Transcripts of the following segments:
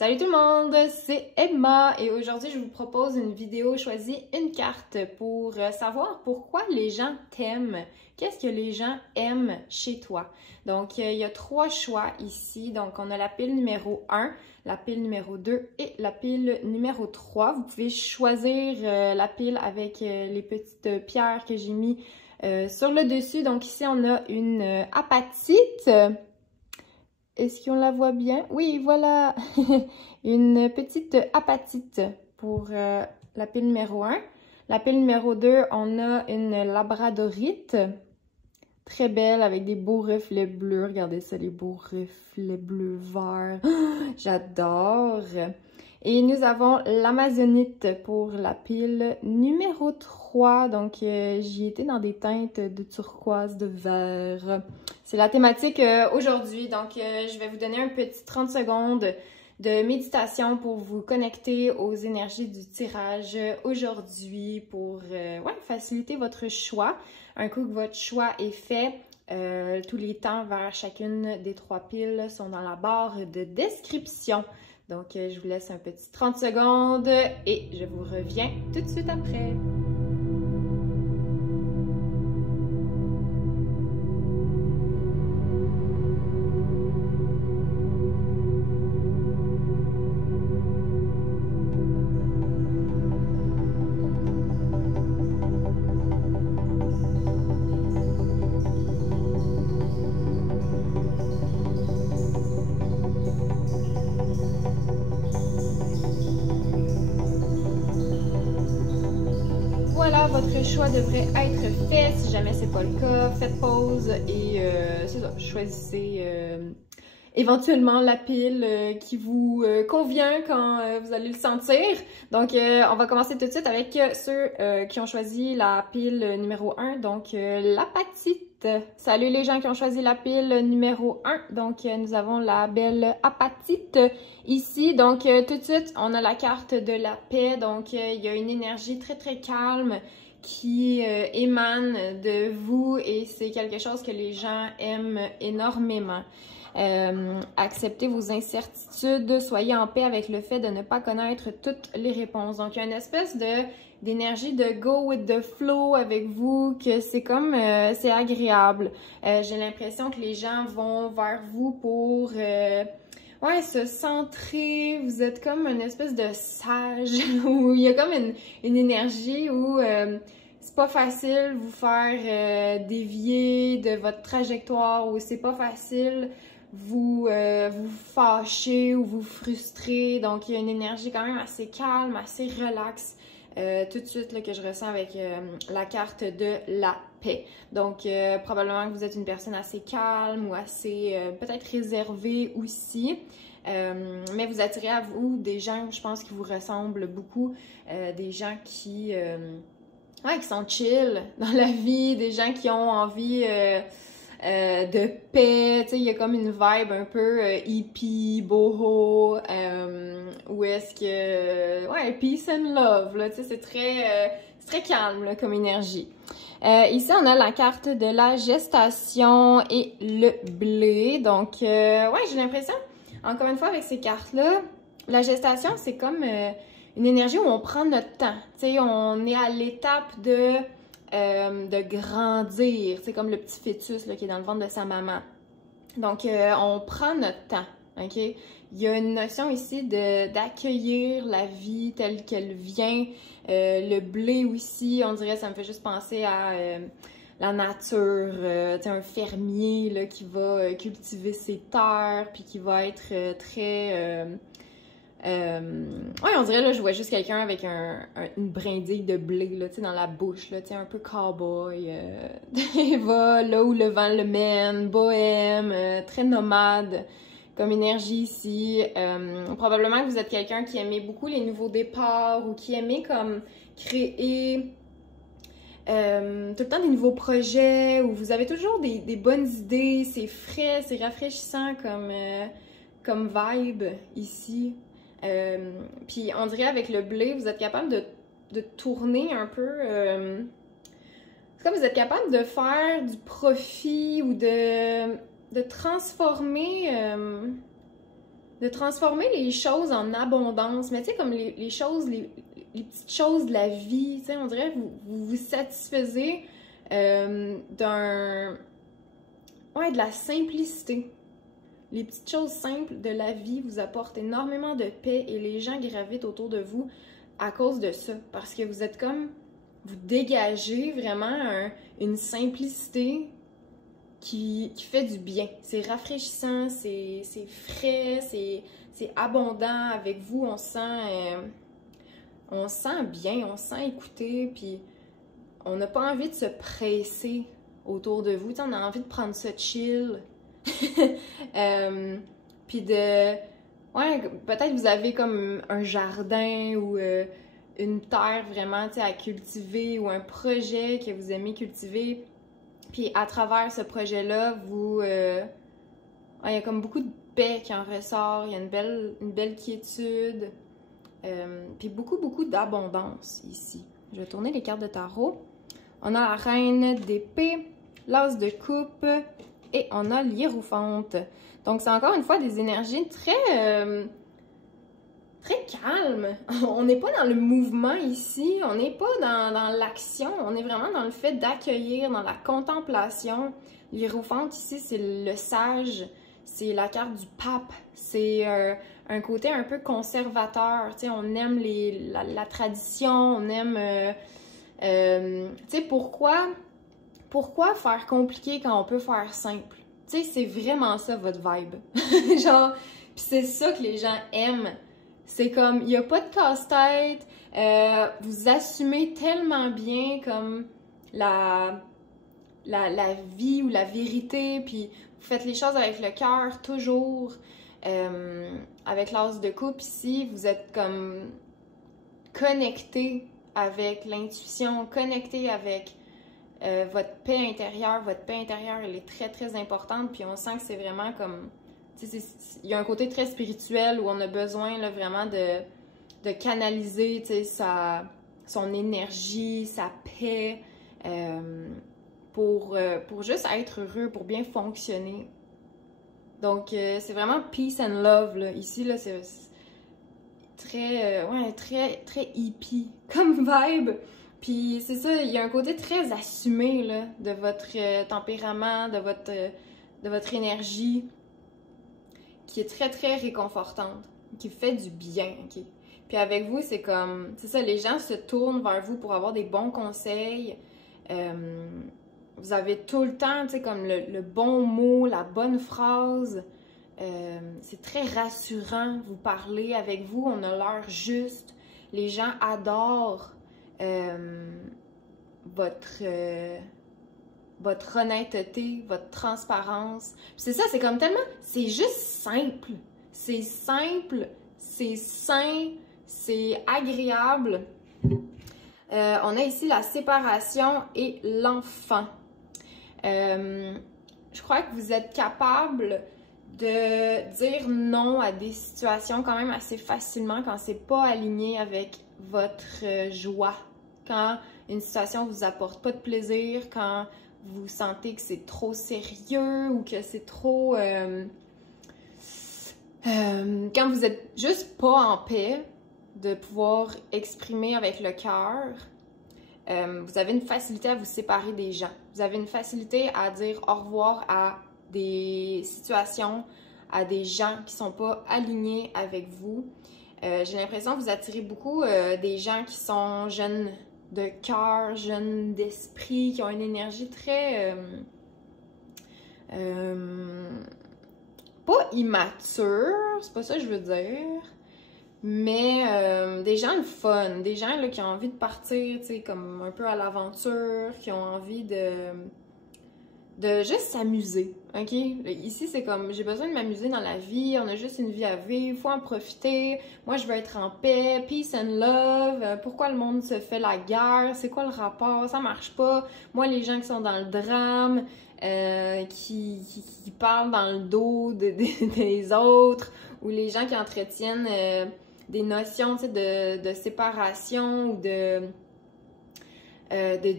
Salut tout le monde, c'est Emma et aujourd'hui je vous propose une vidéo choisis une carte pour savoir pourquoi les gens t'aiment. Qu'est-ce que les gens aiment chez toi? Donc il y a trois choix ici. Donc on a la pile numéro 1, la pile numéro 2 et la pile numéro 3. Vous pouvez choisir la pile avec les petites pierres que j'ai mis sur le dessus. Donc ici on a une apatite. Est-ce qu'on la voit bien? Oui, voilà! Une petite apatite pour la pile numéro 1. La pile numéro 2, on a une labradorite. Très belle, avec des beaux reflets bleus. Regardez ça, les beaux reflets bleu-vert. J'adore! Et nous avons l'amazonite pour la pile numéro 3. Donc, j'y étais dans des teintes de turquoise, de vert. C'est la thématique aujourd'hui. Donc, je vais vous donner un petit 30 secondes de méditation pour vous connecter aux énergies du tirage aujourd'hui pour faciliter votre choix. Un coup que votre choix est fait, tous les temps vers chacune des trois piles sont dans la barre de description. Donc, je vous laisse un petit 30 secondes et je vous reviens tout de suite après. Voilà, votre choix devrait être fait. Si jamais c'est pas le cas, faites pause et c'est ça, choisissez éventuellement la pile qui vous convient quand vous allez le sentir. Donc, on va commencer tout de suite avec ceux qui ont choisi la pile numéro 1, donc l'apatite. Salut les gens qui ont choisi la pile numéro 1. Donc, nous avons la belle apatite ici. Donc, tout de suite, on a la carte de la paix. Donc, il y a une énergie très, très calme qui émane de vous et c'est quelque chose que les gens aiment énormément. Acceptez vos incertitudes, soyez en paix avec le fait de ne pas connaître toutes les réponses. Donc, il y a une espèce d'énergie de go with the flow avec vous, que c'est comme, c'est agréable. J'ai l'impression que les gens vont vers vous pour, se centrer. Vous êtes comme une espèce de sage, où il y a comme une énergie où c'est pas facile vous faire dévier de votre trajectoire, où c'est pas facile vous fâcher ou vous frustrer. Donc, il y a une énergie quand même assez calme, assez relaxe tout de suite là, que je ressens avec la carte de la paix. Donc, probablement que vous êtes une personne assez calme ou assez peut-être réservée aussi. Mais vous attirez à vous des gens, je pense, qui vous ressemblent beaucoup. Des gens qui sont chill dans la vie, des gens qui ont envie de paix, tu sais, il y a comme une vibe un peu hippie, boho, où est-ce que, peace and love, là, tu sais, c'est très calme, là, comme énergie. Ici, on a la carte de la gestation et le blé, donc, j'ai l'impression, encore une fois, avec ces cartes-là, la gestation, c'est comme une énergie où on prend notre temps, tu sais, on est à l'étape de grandir, c'est comme le petit fœtus là, qui est dans le ventre de sa maman. Donc, on prend notre temps, ok? Il y a une notion ici d'accueillir la vie telle qu'elle vient. Le blé aussi, on dirait, ça me fait juste penser à la nature, tu sais, un fermier là, qui va cultiver ses terres, puis qui va être très... on dirait, là, je vois juste quelqu'un avec une brindille de blé, là, tu sais, dans la bouche, là, tu sais, un peu cowboy. Il va là où le vent le mène, bohème, très nomade comme énergie ici. Probablement que vous êtes quelqu'un qui aimait beaucoup les nouveaux départs ou qui aimait comme créer tout le temps des nouveaux projets, où vous avez toujours des bonnes idées, c'est frais, c'est rafraîchissant comme vibe ici. Puis on dirait avec le blé, vous êtes capable de tourner un peu. C'est comme vous êtes capable de faire du profit ou de transformer de transformer les choses en abondance. Mais tu sais, comme les choses, les petites choses de la vie, tu sais, on dirait que vous satisfaisez de la simplicité. Les petites choses simples de la vie vous apportent énormément de paix et les gens gravitent autour de vous à cause de ça. Parce que vous êtes comme, vous dégagez vraiment une simplicité qui fait du bien. C'est rafraîchissant, c'est frais, c'est abondant. Avec vous, on sent bien, on se sent écouté, puis on n'a pas envie de se presser autour de vous. T'sais, on a envie de prendre ça chill. Puis de... Ouais, peut-être vous avez comme un jardin ou une terre vraiment à cultiver ou un projet que vous aimez cultiver. Puis à travers ce projet-là, il y a comme beaucoup de paix qui en ressort, il y a une belle quiétude, puis beaucoup d'abondance ici. Je vais tourner les cartes de tarot. On a la reine d'épée, l'as de coupe et on a l'hiérophante. Donc c'est encore une fois des énergies très calmes. On n'est pas dans le mouvement ici, on n'est pas dans l'action, on est vraiment dans le fait d'accueillir, dans la contemplation. L'hiérophante ici, c'est le sage, c'est la carte du pape, c'est un côté un peu conservateur. Tu sais, on aime la tradition, on aime... tu sais, pourquoi faire compliqué quand on peut faire simple? Tu sais, c'est vraiment ça votre vibe. Genre, pis c'est ça que les gens aiment. C'est comme, il n'y a pas de casse-tête, vous assumez tellement bien comme la vie ou la vérité, puis vous faites les choses avec le cœur toujours. Avec l'as de coupe ici, vous êtes comme connecté avec l'intuition, connecté avec votre paix intérieure. Votre paix intérieure, elle est très importante, puis on sent que c'est vraiment comme... Il y a un côté très spirituel où on a besoin là, vraiment de canaliser son énergie, sa paix, pour juste être heureux, pour bien fonctionner. Donc, c'est vraiment peace and love, là. Ici, là, c'est très hippie comme vibe. Puis, c'est ça, il y a un côté très assumé, là, de votre tempérament, de votre énergie, qui est très réconfortante, qui fait du bien, ok? Puis avec vous, c'est comme, c'est ça, les gens se tournent vers vous pour avoir des bons conseils. Vous avez tout le temps, tu sais, comme le bon mot, la bonne phrase. C'est très rassurant, vous parlez avec vous, on a l'heure juste. Les gens adorent votre honnêteté, votre transparence. C'est ça, c'est comme tellement... C'est juste simple. C'est simple, c'est sain, c'est agréable. On a ici la séparation et l'enfant. Je crois que vous êtes capable de dire non à des situations quand même assez facilement quand c'est pas aligné avec votre joie. Quand une situation vous apporte pas de plaisir, quand vous sentez que c'est trop sérieux ou que c'est trop... quand vous êtes juste pas en paix de pouvoir exprimer avec le cœur, vous avez une facilité à vous séparer des gens. Vous avez une facilité à dire au revoir à des situations, à des gens qui sont pas alignés avec vous. J'ai l'impression que vous attirez beaucoup des gens qui sont jeunes de cœur, jeunes d'esprit, qui ont une énergie très... pas immature, c'est pas ça que je veux dire, mais des gens le fun, des gens là, qui ont envie de partir, tu sais, comme un peu à l'aventure, qui ont envie de juste s'amuser, ok? Ici, c'est comme, j'ai besoin de m'amuser dans la vie, on a juste une vie à vivre, faut en profiter, moi je veux être en paix, peace and love, pourquoi le monde se fait la guerre, c'est quoi le rapport, ça marche pas, moi les gens qui sont dans le drame, qui parlent dans le dos des autres, ou les gens qui entretiennent des notions, tu sais, de séparation ou de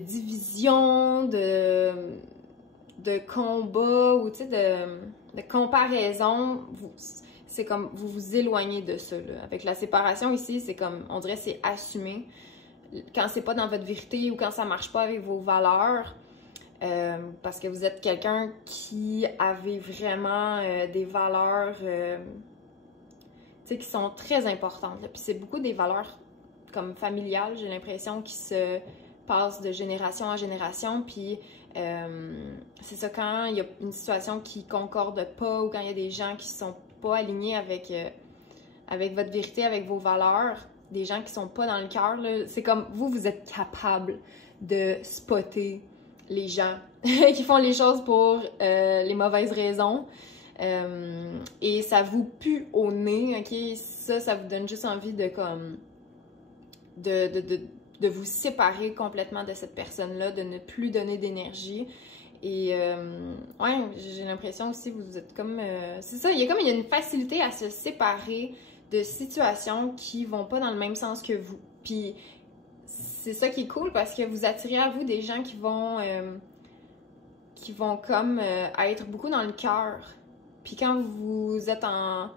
division, de combat ou tu sais de comparaison, c'est comme vous vous éloignez de ça, là. Avec la séparation ici, c'est comme, on dirait c'est assumé. Quand c'est pas dans votre vérité ou quand ça marche pas avec vos valeurs, parce que vous êtes quelqu'un qui avait vraiment des valeurs qui sont très importantes. Puis c'est beaucoup des valeurs comme familiales, j'ai l'impression, qui se passent de génération en génération. Puis c'est ça, quand il y a une situation qui concorde pas ou quand il y a des gens qui sont pas alignés avec votre vérité, avec vos valeurs, des gens qui sont pas dans le cœur, c'est comme vous êtes capable de spotter les gens qui font les choses pour les mauvaises raisons. Et ça vous pue au nez, ok? Ça vous donne juste envie de comme de vous séparer complètement de cette personne-là, de ne plus donner d'énergie. Et ouais, j'ai l'impression aussi vous êtes comme... c'est ça, il y a une facilité à se séparer de situations qui vont pas dans le même sens que vous. Puis c'est ça qui est cool parce que vous attirez à vous des gens qui vont comme être beaucoup dans le cœur. Puis quand vous êtes en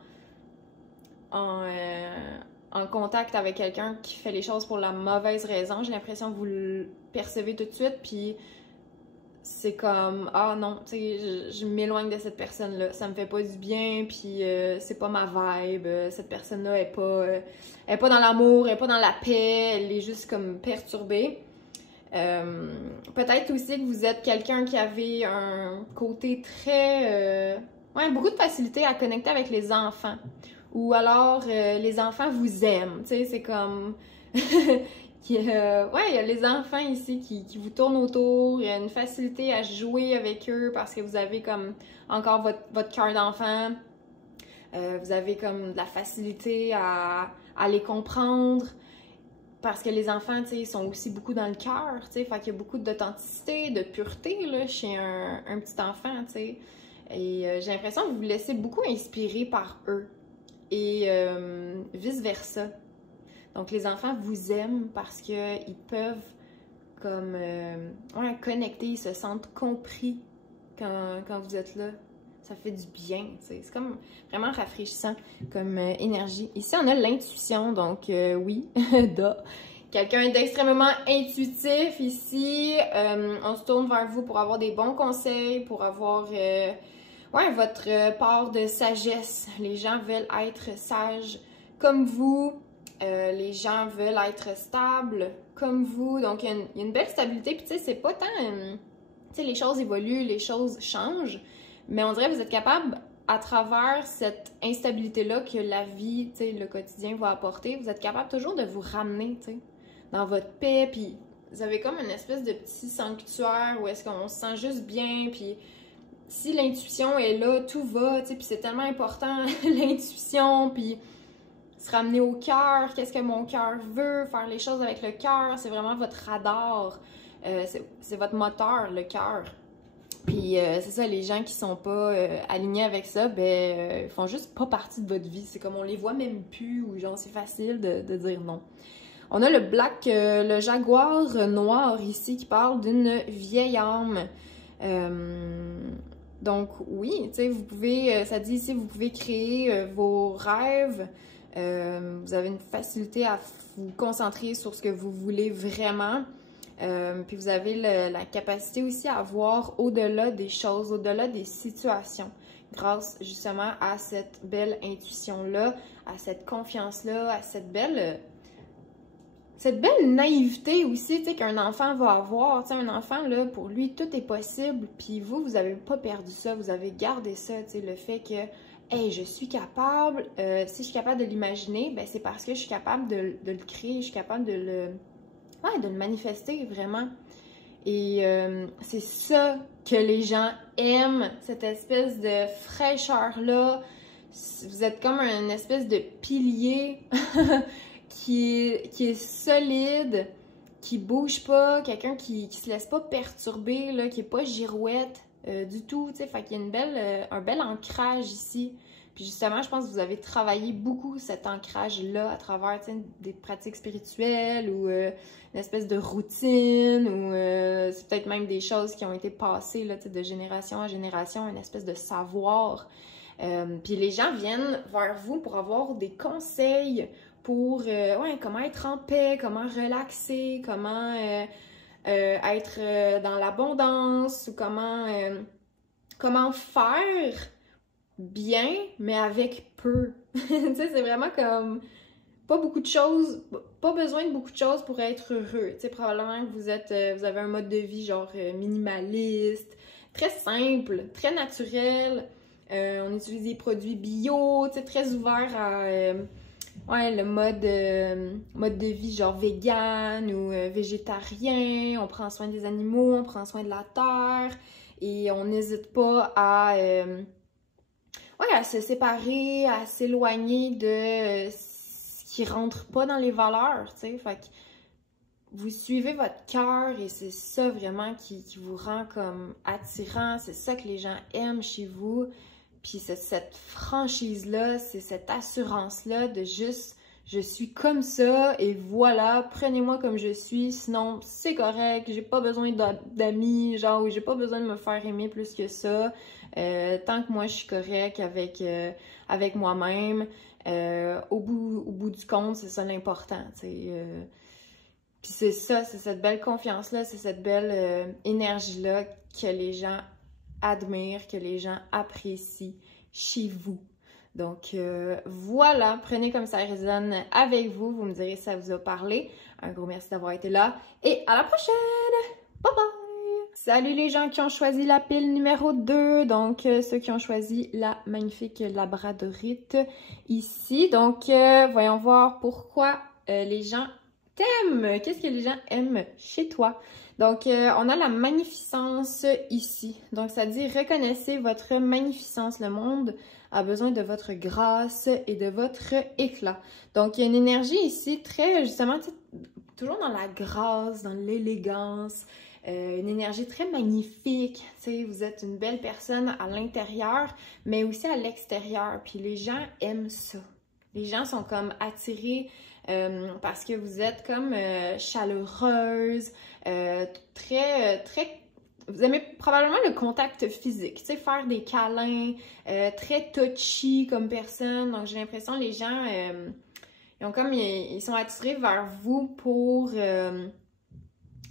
contact avec quelqu'un qui fait les choses pour la mauvaise raison, j'ai l'impression que vous le percevez tout de suite, puis c'est comme, ah non, tu sais, je m'éloigne de cette personne-là, ça me fait pas du bien, puis c'est pas ma vibe, cette personne-là est pas dans l'amour, elle est pas dans la paix, elle est juste comme perturbée. Peut-être aussi que vous êtes quelqu'un qui avait un côté très... ouais, beaucoup de facilité à connecter avec les enfants. Ou alors, les enfants vous aiment, tu sais, c'est comme... ouais, il y a les enfants ici qui vous tournent autour, il y a une facilité à jouer avec eux parce que vous avez comme encore votre cœur d'enfant. Vous avez comme de la facilité à les comprendre. Parce que les enfants, tu sais, ils sont aussi beaucoup dans le cœur, tu sais, fait qu'il y a beaucoup d'authenticité, de pureté, là, chez un petit enfant, tu sais. Et j'ai l'impression que vous vous laissez beaucoup inspirer par eux. Et vice-versa. Donc, les enfants vous aiment parce qu'ils peuvent, comme, ouais, connecter, ils se sentent compris quand vous êtes là. Ça fait du bien, tu sais. C'est comme vraiment rafraîchissant comme énergie. Ici, on a l'intuition, donc oui, quelqu'un d'extrêmement intuitif ici. On se tourne vers vous pour avoir des bons conseils, pour avoir ouais, votre part de sagesse. Les gens veulent être sages comme vous. Les gens veulent être stables comme vous. Donc, il y a une belle stabilité. Puis, tu sais, c'est pas tant... tu sais, les choses évoluent, les choses changent. Mais on dirait que vous êtes capable, à travers cette instabilité-là que la vie, tu sais, le quotidien va apporter, vous êtes capable toujours de vous ramener, tu sais, dans votre paix, puis vous avez comme une espèce de petit sanctuaire où est-ce qu'on se sent juste bien, puis si l'intuition est là, tout va, tu sais, puis c'est tellement important, l'intuition, puis se ramener au cœur, qu'est-ce que mon cœur veut, faire les choses avec le cœur, c'est vraiment votre radar, c'est votre moteur, le cœur. Puis c'est ça, les gens qui sont pas alignés avec ça, ben ils font juste pas partie de votre vie. C'est comme on les voit même plus ou genre c'est facile de dire non. On a le jaguar noir ici qui parle d'une vieille âme. Donc oui, tu sais, vous pouvez, ça dit ici, vous pouvez créer vos rêves. Vous avez une facilité à vous concentrer sur ce que vous voulez vraiment. Puis vous avez la capacité aussi à voir au-delà des choses, au-delà des situations, grâce justement à cette belle intuition-là, à cette confiance-là, à cette belle naïveté aussi, tu sais, qu'un enfant va avoir. Tu sais, un enfant, là, pour lui, tout est possible, puis vous n'avez pas perdu ça, vous avez gardé ça, tu sais, le fait que, hey, je suis capable, si je suis capable de l'imaginer, ben c'est parce que je suis capable de le créer, je suis capable de le manifester vraiment. Et c'est ça que les gens aiment, cette espèce de fraîcheur-là. Vous êtes comme une espèce de pilier qui est solide, qui bouge pas, quelqu'un qui se laisse pas perturber, là, qui est pas girouette du tout, tu sais. Fait qu'il y a un bel ancrage ici. Puis justement, je pense que vous avez travaillé beaucoup cet ancrage-là à travers des pratiques spirituelles ou une espèce de routine ou c'est peut-être même des choses qui ont été passées là, de génération en génération, une espèce de savoir. Puis les gens viennent vers vous pour avoir des conseils pour comment être en paix, comment relaxer, comment être dans l'abondance, ou comment faire bien, mais avec peu. Tu sais, c'est vraiment comme pas beaucoup de choses, pas besoin de beaucoup de choses pour être heureux. Tu sais, probablement que vous avez un mode de vie genre minimaliste, très simple, très naturel. On utilise des produits bio, tu sais, très ouvert à le mode de vie genre vegan ou végétarien. On prend soin des animaux, on prend soin de la terre et on n'hésite pas à se séparer, à s'éloigner de ce qui rentre pas dans les valeurs, tu sais. Fait que vous suivez votre cœur et c'est ça vraiment qui vous rend comme attirant. C'est ça que les gens aiment chez vous. Puis c'est cette franchise-là, c'est cette assurance-là de juste je suis comme ça et voilà, prenez-moi comme je suis, sinon c'est correct, j'ai pas besoin d'amis, genre, ou j'ai pas besoin de me faire aimer plus que ça. Tant que moi je suis correct avec moi-même, au bout du compte, c'est ça l'important, tu sais. Puis c'est ça, c'est cette belle confiance-là, c'est cette belle énergie-là que les gens admirent, que les gens apprécient chez vous. Donc voilà, prenez comme ça résonne avec vous. Vous me direz si ça vous a parlé. Un gros merci d'avoir été là et à la prochaine! Bye bye! Salut les gens qui ont choisi la pile numéro 2. Donc ceux qui ont choisi la magnifique labradorite ici. Donc voyons voir pourquoi les gens t'aiment. Qu'est-ce que les gens aiment chez toi? Donc, on a la magnificence ici. Donc, ça dit, reconnaissez votre magnificence. Le monde a besoin de votre grâce et de votre éclat. Donc, il y a une énergie ici très, justement, toujours dans la grâce, dans l'élégance, une énergie très magnifique. Tu sais, vous êtes une belle personne à l'intérieur, mais aussi à l'extérieur. Puis les gens aiment ça. Les gens sont comme attirés parce que vous êtes comme chaleureuse, très... Vous aimez probablement le contact physique, tu sais, faire des câlins, très touchy comme personne. Donc, j'ai l'impression que les gens, ils sont attirés vers vous pour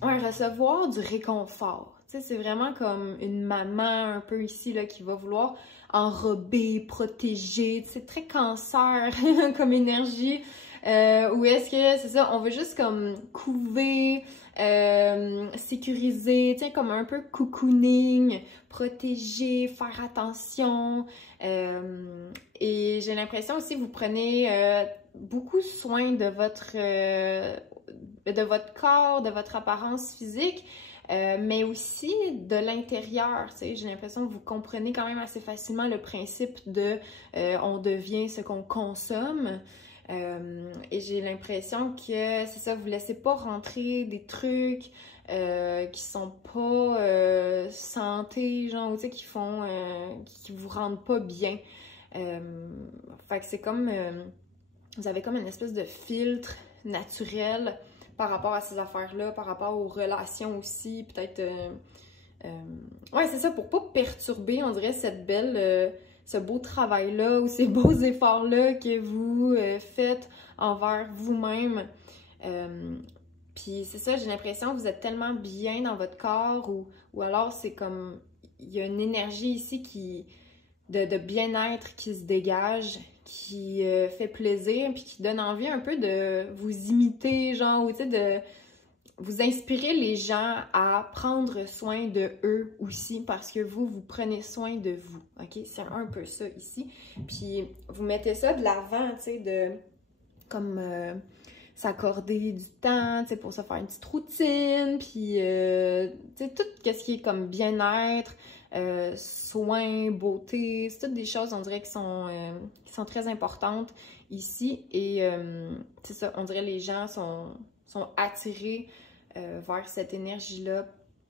recevoir du réconfort. Tu sais, c'est vraiment comme une maman un peu ici là, qui va vouloir enrober, protéger. C'est très cancer comme énergie. Ou est-ce que, c'est ça, on veut juste comme couver, sécuriser, tu sais, comme un peu cocooning, protéger, faire attention. Et j'ai l'impression aussi que vous prenez beaucoup soin de votre corps, de votre apparence physique, mais aussi de l'intérieur. Tu sais, j'ai l'impression que vous comprenez quand même assez facilement le principe de on devient ce qu'on consomme. Et j'ai l'impression que c'est ça, vous laissez pas rentrer des trucs qui sont pas santé, genre, tu sais, qui vous rendent pas bien. Fait que c'est comme, vous avez comme une espèce de filtre naturel par rapport à ces affaires-là, par rapport aux relations aussi, peut-être, ouais, c'est ça, pour pas perturber, on dirait, ce beau travail-là ou ces beaux efforts-là que vous faites envers vous-même. Puis c'est ça, j'ai l'impression que vous êtes tellement bien dans votre corps ou alors c'est comme, il y a une énergie ici de bien-être qui se dégage, qui fait plaisir puis qui donne envie un peu de vous imiter, genre, ou tu sais, de vous inspirez les gens à prendre soin de eux aussi parce que vous prenez soin de vous, ok? C'est un peu ça ici. Puis vous mettez ça de l'avant, tu sais, de comme s'accorder du temps, tu sais, pour se faire une petite routine, puis tu sais, tout ce qui est comme bien-être, soins, beauté, c'est toutes des choses, on dirait, qui sont très importantes ici. Et c'est ça, on dirait les gens sont attirés vers cette énergie-là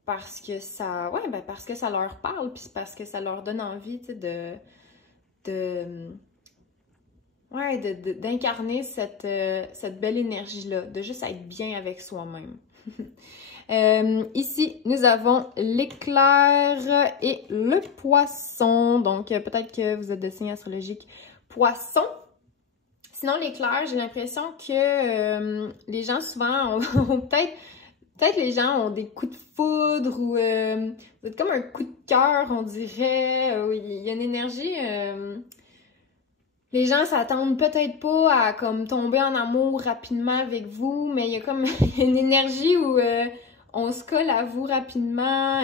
parce que ça, parce que ça leur parle, puis parce que ça leur donne envie, tu sais, d'incarner cette belle énergie-là, de juste être bien avec soi-même. Ici, nous avons l'éclair et le poisson. Donc, peut-être que vous êtes de signe astrologique poisson. Sinon, l'éclair, j'ai l'impression que les gens souvent ont peut-être les gens ont des coups de foudre ou vous êtes comme un coup de cœur, on dirait. Il y a une énergie. Les gens s'attendent peut-être pas à comme tomber en amour rapidement avec vous, mais il y a comme une énergie où on se colle à vous rapidement.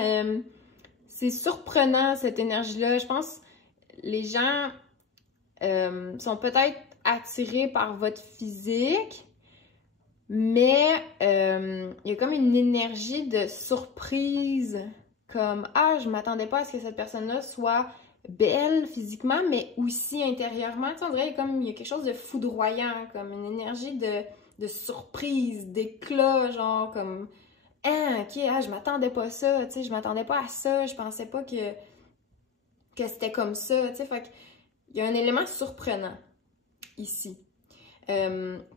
C'est surprenant cette énergie-là. Je pense que les gens sont peut-être attirés par votre physique, mais il y a comme une énergie de surprise, comme « Ah, je m'attendais pas à ce que cette personne-là soit belle physiquement, mais aussi intérieurement. » Tu sais, on dirait comme il y a quelque chose de foudroyant, comme une énergie de surprise, d'éclat, genre comme « Ah, ok, ah, je m'attendais pas à ça, tu sais, je m'attendais pas à ça, je pensais pas que c'était comme ça. » Tu sais, fait qu'il y a un élément surprenant ici.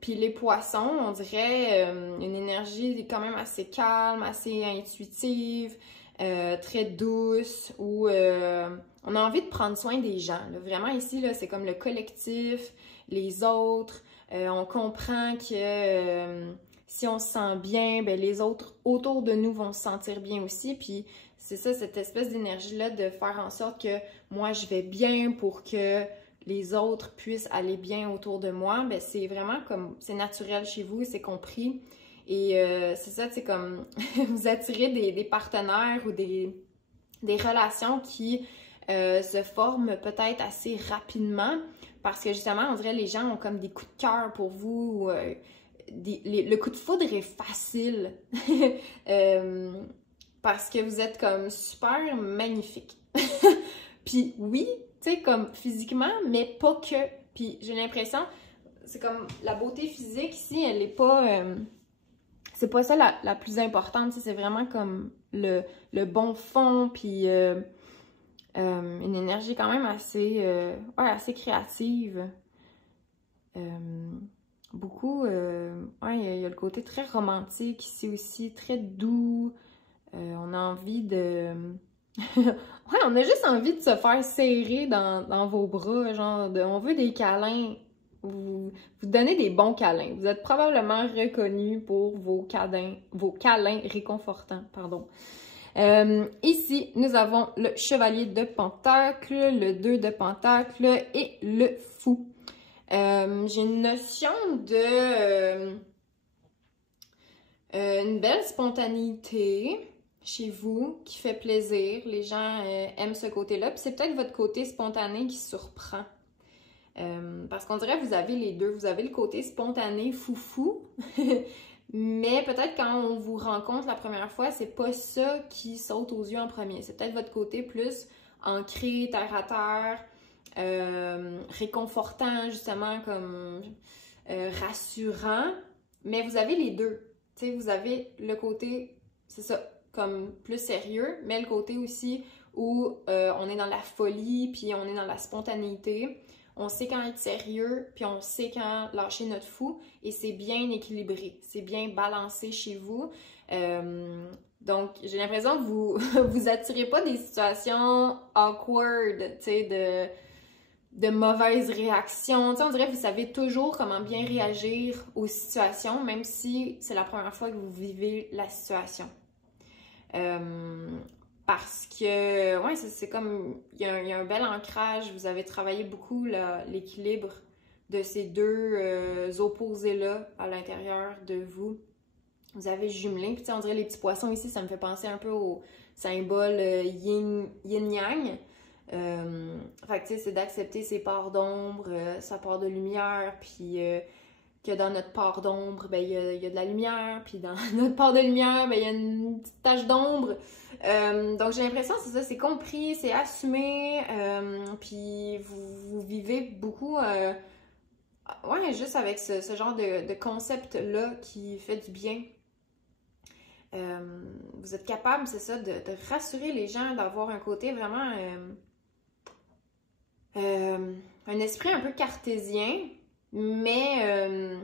Puis les poissons, on dirait une énergie quand même assez calme, assez intuitive, très douce, où on a envie de prendre soin des gens. Là. Vraiment ici, là, c'est comme le collectif, les autres. On comprend que si on se sent bien, ben, les autres autour de nous vont se sentir bien aussi. Puis c'est ça, cette espèce d'énergie-là de faire en sorte que moi, je vais bien pour que les autres puissent aller bien autour de moi, ben c'est vraiment comme, c'est naturel chez vous, c'est compris. Et c'est ça, c'est comme, vous attirez des partenaires ou des relations qui se forment peut-être assez rapidement parce que justement, on dirait les gens ont comme des coups de cœur pour vous. Le coup de foudre est facile parce que vous êtes comme super magnifique. Puis oui, tu sais, comme physiquement, mais pas que. Puis j'ai l'impression, c'est comme la beauté physique ici, elle est pas... c'est pas ça la plus importante, c'est vraiment comme le bon fond, puis une énergie quand même assez, ouais, assez créative. Beaucoup, ouais, il y a le côté très romantique ici aussi, très doux. On a envie de... Ouais, on a juste envie de se faire serrer dans vos bras, genre, on veut des câlins. Vous donnez des bons câlins. Vous êtes probablement reconnu pour vos câlins réconfortants, pardon. Ici, nous avons le chevalier de pentacle, le 2 de pentacle et le fou. J'ai une notion de une belle spontanéité chez vous qui fait plaisir. Les gens aiment ce côté-là. Puis c'est peut-être votre côté spontané qui surprend. Parce qu'on dirait que vous avez les deux. Vous avez le côté spontané, foufou. Mais peut-être quand on vous rencontre la première fois, c'est pas ça qui saute aux yeux en premier. C'est peut-être votre côté plus ancré, terre à terre, réconfortant, justement, comme rassurant. Mais vous avez les deux. Tu sais, vous avez le côté, c'est ça, comme plus sérieux, mais le côté aussi où on est dans la folie, puis on est dans la spontanéité. On sait quand être sérieux, puis on sait quand lâcher notre fou, et c'est bien équilibré, c'est bien balancé chez vous. Donc, j'ai l'impression que vous vous attirez pas des situations awkward, tu sais, de mauvaises réactions. Tu sais, on dirait que vous savez toujours comment bien réagir aux situations, même si c'est la première fois que vous vivez la situation. Parce que, ouais, c'est comme, il y a un bel ancrage, vous avez travaillé beaucoup l'équilibre de ces deux opposés-là à l'intérieur de vous. Vous avez jumelé, puis on dirait les petits poissons ici, ça me fait penser un peu au symbole yin-yang. Fait que tu sais, c'est d'accepter ses parts d'ombre, sa part de lumière, puis que dans notre part d'ombre, ben, il y a de la lumière, puis dans notre part de lumière, ben, il y a une petite tache d'ombre. Donc j'ai l'impression, c'est ça, c'est compris, c'est assumé, puis vous vivez beaucoup, ouais, juste avec ce genre de concept-là qui fait du bien. Vous êtes capable, c'est ça, de rassurer les gens, d'avoir un côté vraiment, un esprit un peu cartésien, mais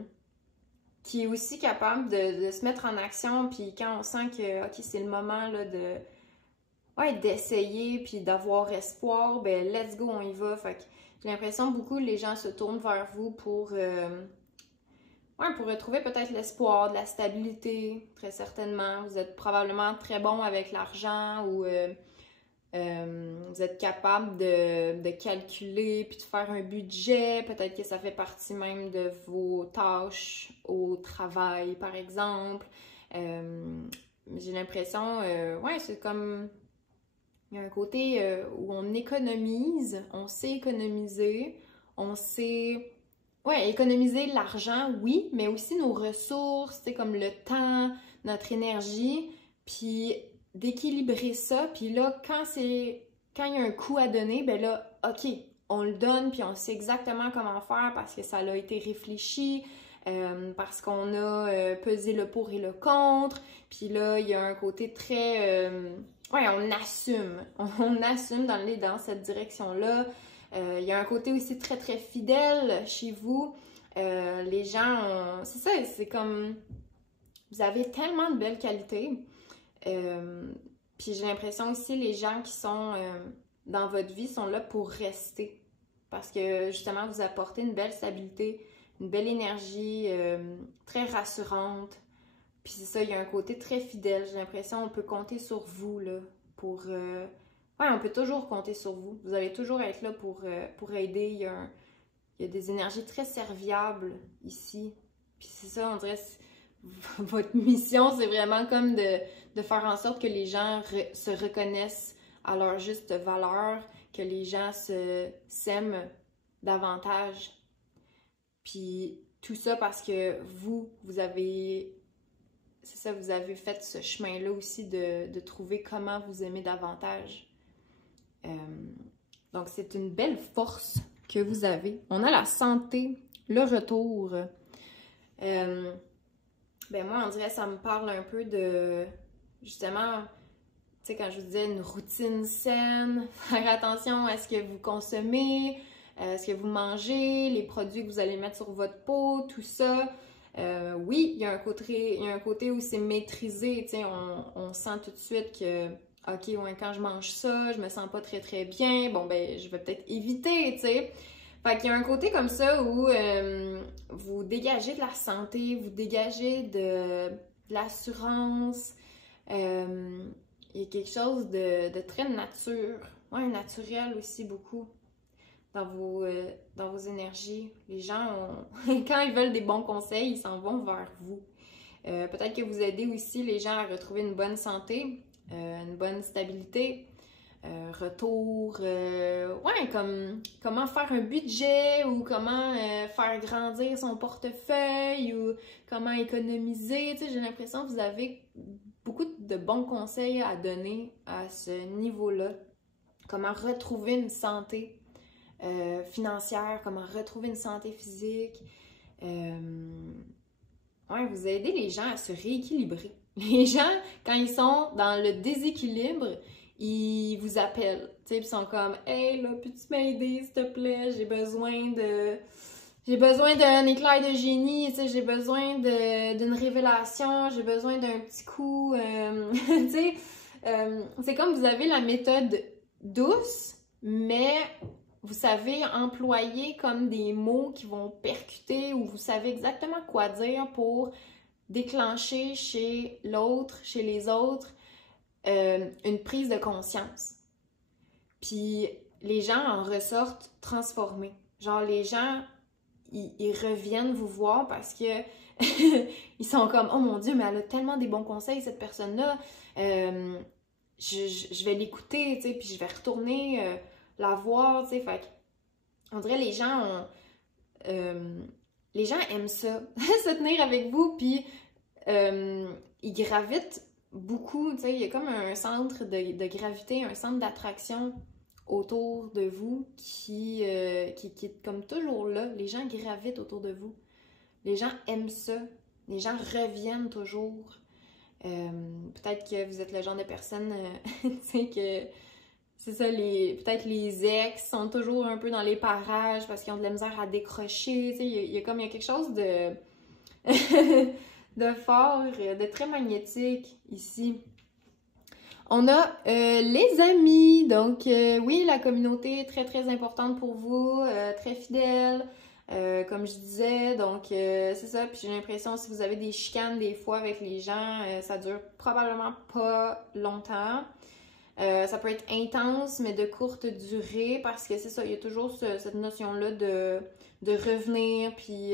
qui est aussi capable de se mettre en action, puis quand on sent que, ok, c'est le moment là, ouais, d'essayer, puis d'avoir espoir, ben let's go, on y va. Fait que j'ai l'impression beaucoup les gens se tournent vers vous pour retrouver peut-être l'espoir, de la stabilité, très certainement. Vous êtes probablement très bon avec l'argent ou vous êtes capable de calculer puis de faire un budget. Peut-être que ça fait partie même de vos tâches au travail, par exemple. J'ai l'impression, ouais, c'est comme... Il y a un côté où on économise, on sait économiser, on sait... Ouais, économiser l'argent, oui, mais aussi nos ressources, tu sais, comme le temps, notre énergie, puis d'équilibrer ça, puis là, quand il y a un coup à donner, ben là, ok, on le donne, puis on sait exactement comment faire parce que ça a été réfléchi, parce qu'on a pesé le pour et le contre, puis là, il y a un côté très... ouais, on assume, on assume d'aller dans cette direction-là. Il y a un côté aussi très très fidèle chez vous. Les gens, c'est ça, c'est comme... Vous avez tellement de belles qualités. Puis j'ai l'impression aussi les gens qui sont dans votre vie sont là pour rester. Parce que justement, vous apportez une belle stabilité, une belle énergie très rassurante. Puis c'est ça, il y a un côté très fidèle. J'ai l'impression qu'on peut compter sur vous là, pour... Ouais, on peut toujours compter sur vous. Vous allez toujours être là pour aider. Il y a des énergies très serviables ici. Puis c'est ça, on dirait... Votre mission, c'est vraiment comme de faire en sorte que les gens se reconnaissent à leur juste valeur, que les gens s'aiment davantage. Puis tout ça parce que vous avez... C'est ça, vous avez fait ce chemin-là aussi de trouver comment vous aimer davantage. Donc, c'est une belle force que vous avez. On a la santé, le retour. Ben moi, on dirait ça me parle un peu de, justement, tu sais, quand je vous disais une routine saine, faire attention à ce que vous consommez, ce que vous mangez, les produits que vous allez mettre sur votre peau, tout ça. Oui, il y a un côté où c'est maîtrisé, tu sais, on sent tout de suite que, ok, ouais, quand je mange ça, je me sens pas très très bien, bon ben, je vais peut-être éviter, tu sais. Fait qu'il y a un côté comme ça où vous dégagez de la santé, vous dégagez de l'assurance. Il y a quelque chose de très nature, ouais, naturel aussi beaucoup dans vos énergies. Les gens, quand ils veulent des bons conseils, ils s'en vont vers vous. Peut-être que vous aidez aussi les gens à retrouver une bonne santé, une bonne stabilité. Retour, ouais, comme comment faire un budget ou comment faire grandir son portefeuille ou comment économiser. Tu sais, j'ai l'impression que vous avez beaucoup de bons conseils à donner à ce niveau-là. Comment retrouver une santé financière, comment retrouver une santé physique. Ouais, vous aidez les gens à se rééquilibrer. Les gens, quand ils sont dans le déséquilibre, ils vous appellent, tu sais, ils sont comme « Hey, là, peux-tu m'aider, s'il te plaît? J'ai besoin d'un éclair de génie, tu sais, j'ai besoin d'une révélation, j'ai besoin d'un petit coup, tu sais, c'est comme vous avez la méthode douce, mais vous savez employer comme des mots qui vont percuter ou vous savez exactement quoi dire pour déclencher chez l'autre, chez les autres, une prise de conscience. Puis les gens en ressortent transformés. Genre les gens, ils reviennent vous voir parce que ils sont comme « Oh mon Dieu, mais elle a tellement des bons conseils, cette personne-là. Je vais l'écouter, tu sais, puis je vais retourner la voir, tu sais. » Fait on dirait les gens aiment ça, se tenir avec vous, puis ils gravitent beaucoup, tu sais, il y a comme un centre de gravité, un centre d'attraction autour de vous qui est comme toujours là. Les gens gravitent autour de vous. Les gens aiment ça. Les gens reviennent toujours. Peut-être que vous êtes le genre de personne, tu sais, que c'est ça, peut-être les ex sont toujours un peu dans les parages parce qu'ils ont de la misère à décrocher, tu sais, il y a quelque chose de... de fort, de très magnétique ici. On a les amis, donc oui, la communauté est très très importante pour vous, très fidèle, comme je disais, donc c'est ça, puis j'ai l'impression si vous avez des chicanes des fois avec les gens, ça dure probablement pas longtemps. Ça peut être intense, mais de courte durée, parce que c'est ça, il y a toujours cette notion-là de revenir, puis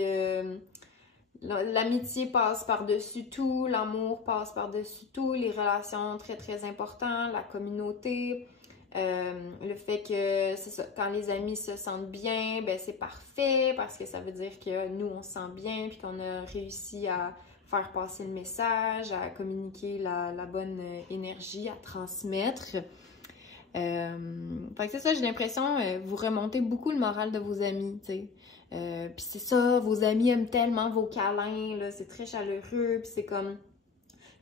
l'amitié passe par-dessus tout, l'amour passe par-dessus tout, les relations très très importantes, la communauté, le fait que c'est ça, quand les amis se sentent bien, ben c'est parfait parce que ça veut dire que nous on se sent bien puis qu'on a réussi à faire passer le message, à communiquer la bonne énergie, à transmettre. Fait que c'est ça, j'ai l'impression, vous remontez beaucoup le moral de vos amis, tu sais. Puis c'est ça, vos amis aiment tellement vos câlins, là, c'est très chaleureux, puis c'est comme,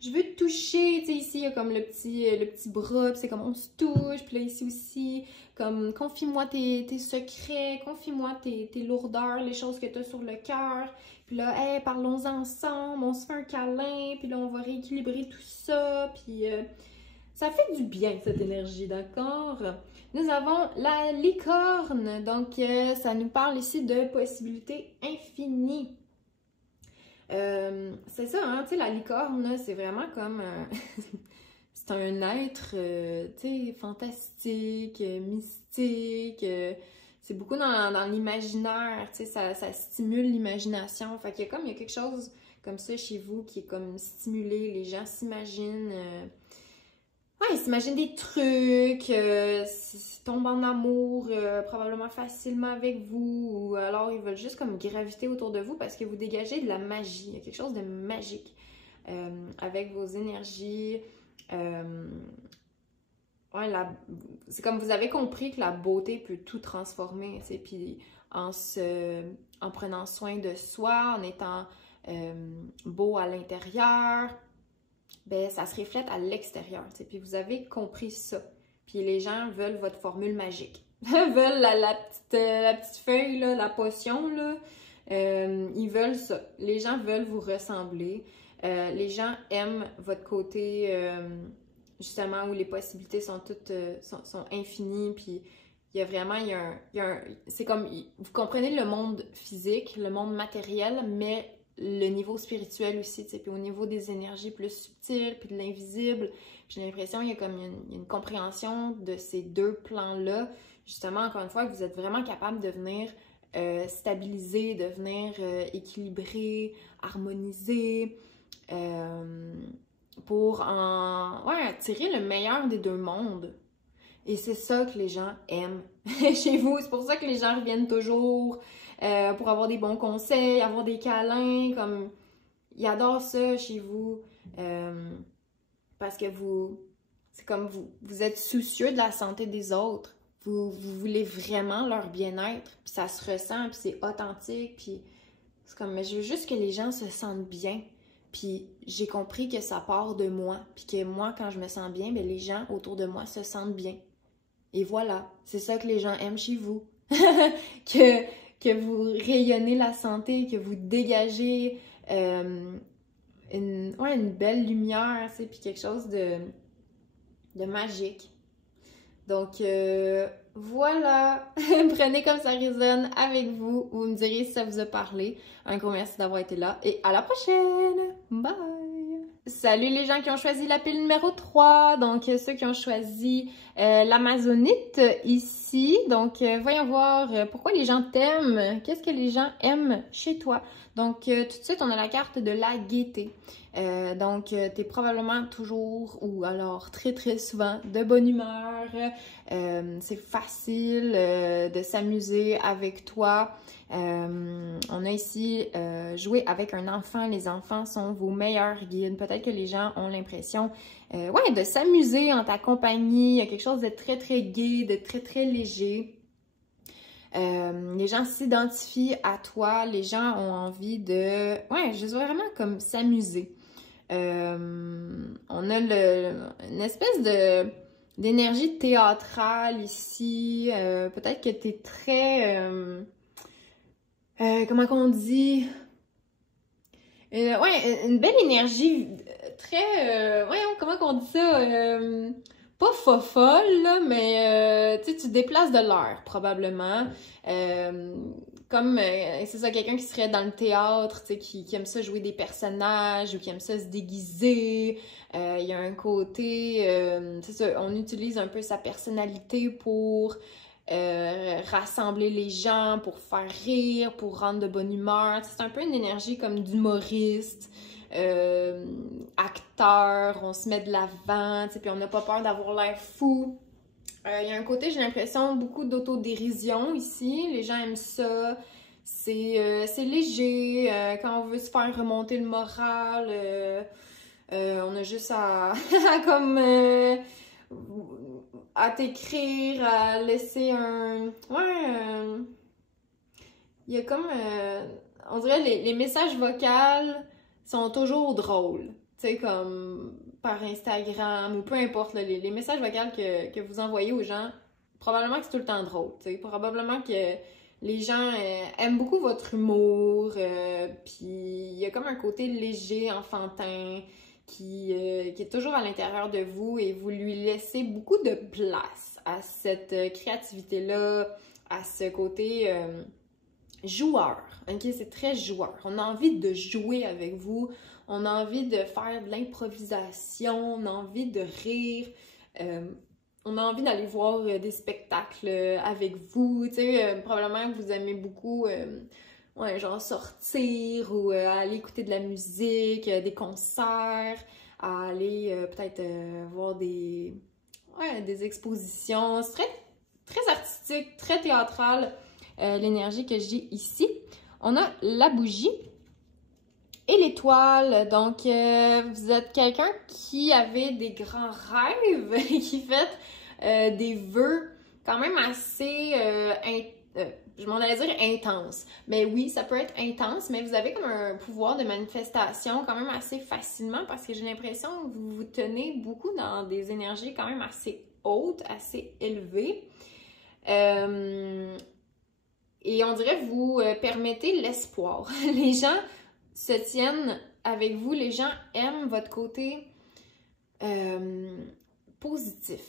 je veux te toucher, tu sais, ici, il y a comme le petit bras, puis c'est comme, on se touche, puis là, ici aussi, comme, confie-moi tes secrets, confie-moi tes lourdeurs, les choses que tu as sur le cœur, puis là, hey, parlons ensemble, on se fait un câlin, puis là, on va rééquilibrer tout ça, puis ça fait du bien, cette énergie, d'accord? Nous avons la licorne, donc ça nous parle ici de possibilités infinies. C'est ça, hein, tu sais, la licorne, c'est vraiment comme... c'est un être, tu sais, fantastique, mystique. C'est beaucoup dans l'imaginaire, tu sais, ça stimule l'imagination. Fait qu'il y a il y a quelque chose comme ça chez vous qui est comme stimulé. Les gens s'imaginent... ouais, ils s'imaginent des trucs, ils tombent en amour probablement facilement avec vous, ou alors ils veulent juste comme graviter autour de vous parce que vous dégagez de la magie. Il y a quelque chose de magique avec vos énergies. Ouais, c'est comme vous avez compris que la beauté peut tout transformer, tu sais, puis en prenant soin de soi, en étant beau à l'intérieur, ben ça se reflète à l'extérieur, tu sais, puis vous avez compris ça. Puis les gens veulent votre formule magique. Veulent la petite feuille, là, la potion, là. Ils veulent ça. Les gens veulent vous ressembler. Les gens aiment votre côté, justement, où les possibilités sont toutes sont infinies, puis il y a vraiment, c'est comme, vous comprenez le monde physique, le monde matériel, mais le niveau spirituel aussi, tu sais, puis au niveau des énergies plus subtiles, puis de l'invisible, j'ai l'impression qu'il y a comme une compréhension de ces deux plans-là, justement, encore une fois, que vous êtes vraiment capable de venir stabiliser, de venir équilibrer, harmoniser, pour ouais, tirer le meilleur des deux mondes. Et c'est ça que les gens aiment chez vous. C'est pour ça que les gens reviennent toujours pour avoir des bons conseils, avoir des câlins. Comme ils adorent ça chez vous parce que c'est comme vous êtes soucieux de la santé des autres. Vous voulez vraiment leur bien-être. Puis ça se ressent, puis c'est authentique. Puis c'est comme, mais je veux juste que les gens se sentent bien. Puis j'ai compris que ça part de moi. Puis que moi, quand je me sens bien, bien, les gens autour de moi se sentent bien. Et voilà, c'est ça que les gens aiment chez vous. que vous rayonnez la santé, que vous dégagez une belle lumière, tu sais, puis quelque chose de magique. Donc, voilà, prenez comme ça résonne avec vous. Vous me direz si ça vous a parlé. Un gros merci d'avoir été là et à la prochaine! Bye! Salut les gens qui ont choisi la pile numéro 3, donc ceux qui ont choisi l'Amazonite ici. Donc, voyons voir pourquoi les gens t'aiment, qu'est-ce que les gens aiment chez toi. Donc, tout de suite, on a la carte de la gaieté. Donc, tu es probablement toujours, ou alors très très souvent, de bonne humeur. C'est facile de s'amuser avec toi. On a ici joué avec un enfant. Les enfants sont vos meilleurs guides. Peut-être que les gens ont l'impression ouais, de s'amuser en ta compagnie. Il y a quelque chose de très très gai, de très très léger. Les gens s'identifient à toi. Les gens ont envie de... ouais, je vois vraiment comme s'amuser. On a une espèce d'énergie théâtrale ici. Peut-être que tu es très... comment qu'on dit? Ouais, une belle énergie très... voyons, comment qu'on dit ça? Pas fofolle, là, mais tu sais, tu déplaces de l'air, probablement. Euh, Comme, c'est ça, quelqu'un qui serait dans le théâtre, tu sais, qui aime ça jouer des personnages ou qui aime ça se déguiser. Il y a un côté... c'est ça, on utilise un peu sa personnalité pour... rassembler les gens, pour faire rire, pour rendre de bonne humeur. C'est un peu une énergie comme d'humoriste, acteur, on se met de l'avant, puis on n'a pas peur d'avoir l'air fou. Il y a un côté, j'ai l'impression, beaucoup d'autodérision ici. Les gens aiment ça. C'est léger. Quand on veut se faire remonter le moral, on a juste à, à comme... à t'écrire, à laisser un... Ouais, il y a comme... on dirait les messages vocaux sont toujours drôles. Tu sais, comme par Instagram ou peu importe, là, les messages vocaux que vous envoyez aux gens, probablement que c'est tout le temps drôle. Tu sais, probablement que les gens aiment beaucoup votre humour, puis il y a comme un côté léger, enfantin, qui est toujours à l'intérieur de vous et vous lui laissez beaucoup de place à cette créativité-là, à ce côté joueur. Ok, c'est très joueur. On a envie de jouer avec vous, on a envie de faire de l'improvisation, on a envie de rire, on a envie d'aller voir des spectacles avec vous. Tu sais, probablement que vous aimez beaucoup. Ouais, genre sortir ou aller écouter de la musique, des concerts, à aller peut-être voir des expositions. C'est très artistique, très théâtral, l'énergie que j'ai ici. On a la bougie et l'étoile. Donc, vous êtes quelqu'un qui avait des grands rêves, qui fait des vœux quand même assez je m'en allais dire intense. Mais oui, ça peut être intense, mais vous avez comme un pouvoir de manifestation quand même assez facilement parce que j'ai l'impression que vous vous tenez beaucoup dans des énergies quand même assez hautes, assez élevées. Et on dirait que vous permettez l'espoir. Les gens se tiennent avec vous, les gens aiment votre côté positif.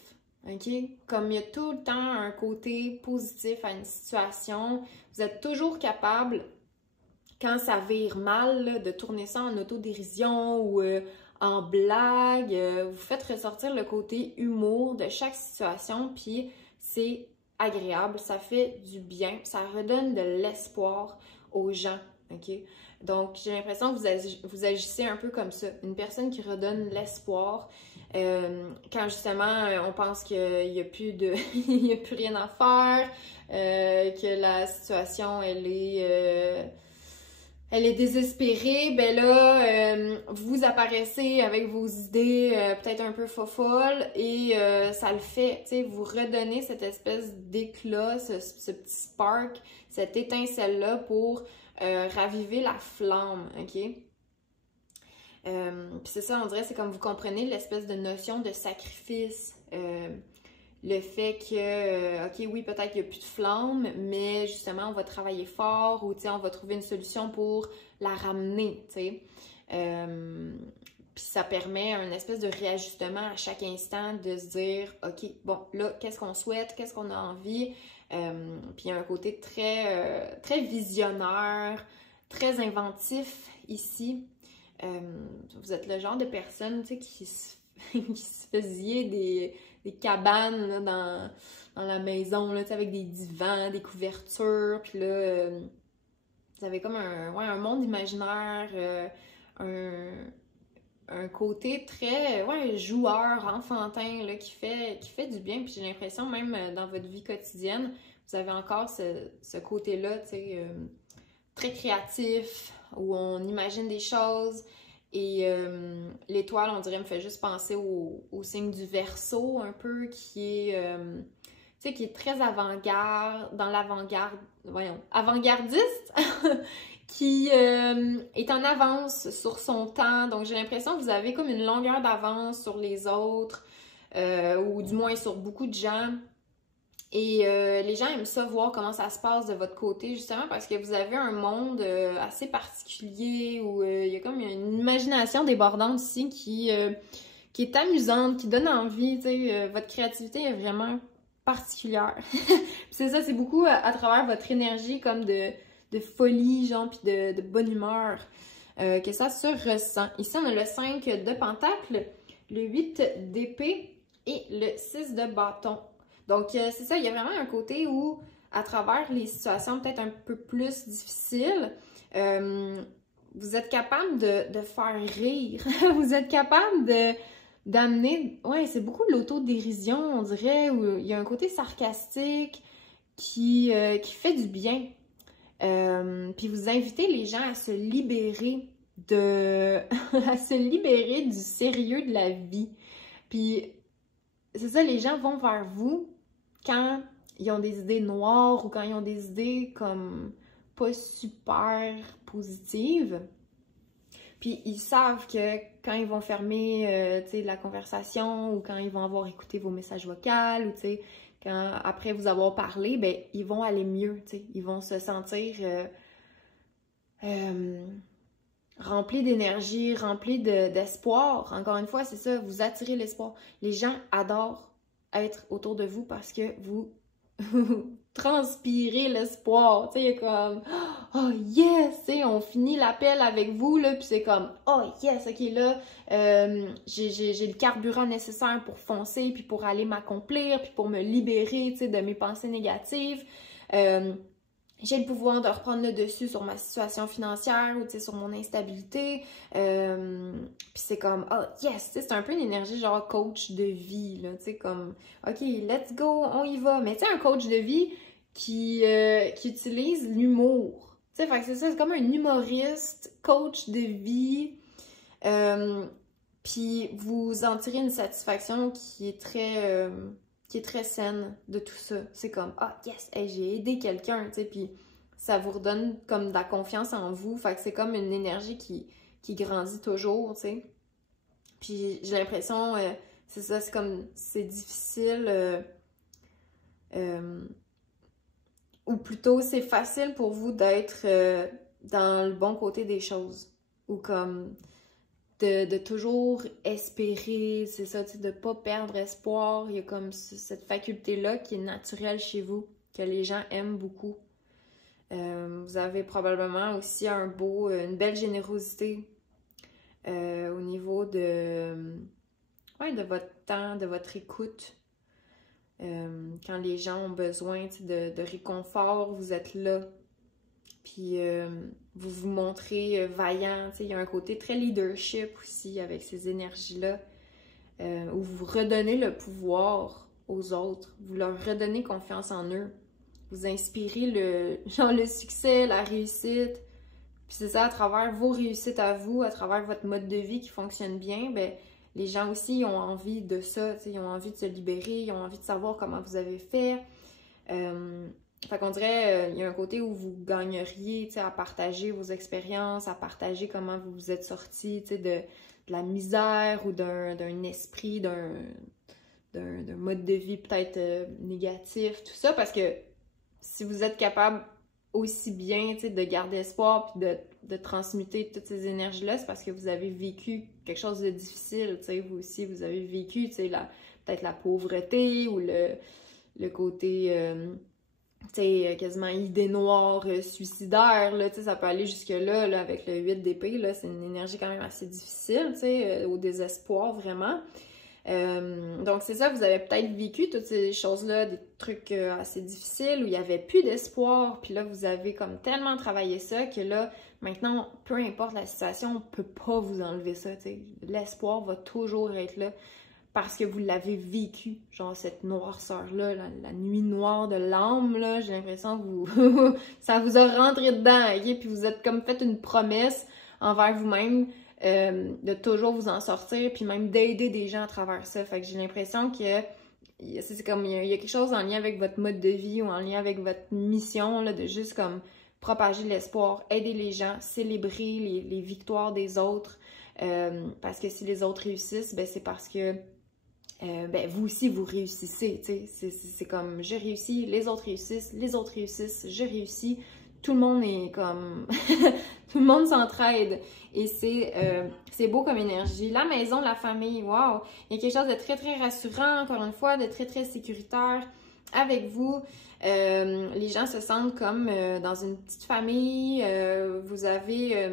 OK? Comme il y a tout le temps un côté positif à une situation, vous êtes toujours capable, quand ça vire mal, là, de tourner ça en autodérision ou en blague. Vous faites ressortir le côté humour de chaque situation, puis c'est agréable, ça fait du bien, ça redonne de l'espoir aux gens. OK? Donc, j'ai l'impression que vous agissez un peu comme ça, une personne qui redonne l'espoir. Quand justement on pense qu'il n'y a plus de il y a plus rien à faire, que la situation elle est désespérée, ben là vous apparaissez avec vos idées peut-être un peu fofolles et ça le fait, tu sais, vous redonnez cette espèce d'éclat, ce petit spark, cette étincelle-là pour raviver la flamme, ok? Puis c'est ça, on dirait, c'est comme vous comprenez l'espèce de notion de sacrifice, le fait que, ok, oui, peut-être qu'il n'y a plus de flamme, mais justement, on va travailler fort ou, tu sais, on va trouver une solution pour la ramener, tu sais. Puis ça permet un espèce de réajustement à chaque instant de se dire, ok, bon, là, qu'est-ce qu'on souhaite, qu'est-ce qu'on a envie, puis il y a un côté très visionnaire, très inventif ici. Vous êtes le genre de personne, tu sais, qui se faisiez des cabanes là, dans la maison, là, tu sais, avec des divans, des couvertures, puis là, vous avez comme un monde imaginaire, un côté très joueur, enfantin, là, qui fait du bien, puis j'ai l'impression, même dans votre vie quotidienne, vous avez encore ce côté-là, tu sais, très créatif, où on imagine des choses. Et l'étoile, on dirait, me fait juste penser au signe du Verseau, un peu, qui est, tu sais, qui est très avant-garde, dans l'avant-garde, voyons, avant-gardiste, qui est en avance sur son temps. Donc, j'ai l'impression que vous avez comme une longueur d'avance sur les autres, ou du moins sur beaucoup de gens. Et les gens aiment ça, voir comment ça se passe de votre côté, justement parce que vous avez un monde assez particulier où il y a comme imagination débordante ici qui est amusante, qui donne envie, tu sais, votre créativité est vraiment particulière. C'est ça, c'est beaucoup à travers votre énergie comme de folie, genre, puis de bonne humeur que ça se ressent. Ici, on a le 5 de pentacle, le 8 d'épée et le 6 de bâton. Donc, c'est ça, il y a vraiment un côté où, à travers les situations peut-être un peu plus difficiles, vous êtes capable de faire rire. Vous êtes capable d'amener... Ouais, c'est beaucoup de l'autodérision, on dirait, où il y a un côté sarcastique qui fait du bien. Puis vous invitez les gens à se libérer à se libérer du sérieux de la vie. Puis c'est ça, les gens vont vers vous quand ils ont des idées noires ou quand ils ont des idées comme pas super positives. Puis ils savent que quand ils vont fermer tu sais, la conversation ou quand ils vont avoir écouté vos messages vocaux ou tu sais, quand après vous avoir parlé, ben ils vont aller mieux, tu sais, ils vont se sentir remplis d'énergie, remplis d'espoir. Encore une fois, c'est ça, vous attirez l'espoir. Les gens adorent être autour de vous parce que vous transpirez l'espoir. Tu sais, il y a comme « Oh yes! » Tu sais, on finit l'appel avec vous, là, puis c'est comme « Oh yes! OK, là, j'ai le carburant nécessaire pour foncer, puis pour aller m'accomplir, puis pour me libérer, tu sais, de mes pensées négatives. J'ai le pouvoir de reprendre le dessus sur ma situation financière ou, tu sais, sur mon instabilité. » Puis c'est comme « Oh yes! » Tu sais, c'est un peu une énergie genre coach de vie, là, tu sais, comme « OK, let's go, on y va. » Mais tu sais, un coach de vie qui utilise l'humour. Tu sais, fait que c'est ça, c'est comme un humoriste, coach de vie. Puis vous en tirez une satisfaction qui est très saine de tout ça. C'est comme « Ah, yes! Hey, j'ai aidé quelqu'un! » Tu sais, puis ça vous redonne comme de la confiance en vous. Fait que c'est comme une énergie qui grandit toujours, tu sais. Puis j'ai l'impression, c'est ça, c'est comme, c'est difficile, ou plutôt c'est facile pour vous d'être dans le bon côté des choses. Ou comme de toujours espérer, c'est ça, tu sais, de pas perdre espoir. Il y a comme cette faculté-là qui est naturelle chez vous, que les gens aiment beaucoup. Vous avez probablement aussi une belle générosité au niveau de votre temps, de votre écoute. Quand les gens ont besoin de réconfort, vous êtes là. Puis vous vous montrez vaillant. Il y a un côté très leadership aussi avec ces énergies-là, où vous redonnez le pouvoir aux autres. Vous leur redonnez confiance en eux. Vous inspirez le succès, la réussite. Puis c'est ça, à travers vos réussites à vous, à travers votre mode de vie qui fonctionne bien, ben les gens aussi ont envie de ça, ils ont envie de se libérer, ils ont envie de savoir comment vous avez fait. Fait qu'on dirait, il y a un côté où vous gagneriez à partager vos expériences, à partager comment vous vous êtes sortis de la misère ou d'un esprit, d'un mode de vie peut-être négatif, tout ça, parce que si vous êtes capable aussi bien de garder espoir puis de transmuter toutes ces énergies-là, c'est parce que vous avez vécu quelque chose de difficile, vous aussi, vous avez vécu peut-être la pauvreté ou le côté quasiment idée noire, suicidaire, là, ça peut aller jusque-là là, avec le 8 d'épée, c'est une énergie quand même assez difficile, au désespoir vraiment. Donc c'est ça, vous avez peut-être vécu toutes ces choses-là, des trucs assez difficiles où il n'y avait plus d'espoir, puis là vous avez comme tellement travaillé ça que là, maintenant, peu importe la situation, on ne peut pas vous enlever ça, l'espoir va toujours être là parce que vous l'avez vécu, genre cette noirceur-là, la nuit noire de l'âme, là, j'ai l'impression que vous ça vous a rentré dedans, okay? Puis vous êtes comme fait une promesse envers vous-même de toujours vous en sortir, puis même d'aider des gens à travers ça. Fait que j'ai l'impression que c'est comme il y a quelque chose en lien avec votre mode de vie ou en lien avec votre mission, là, de juste comme propager l'espoir, aider les gens, célébrer les victoires des autres. Parce que si les autres réussissent, ben c'est parce que ben vous aussi vous réussissez. C'est comme je réussis, les autres réussissent, je réussis. Tout le monde est comme Tout le monde s'entraide. Et c'est beau comme énergie. La maison, la famille, wow! Il y a quelque chose de très, très rassurant, encore une fois, de très, très sécuritaire avec vous. Les gens se sentent comme dans une petite famille. Vous avez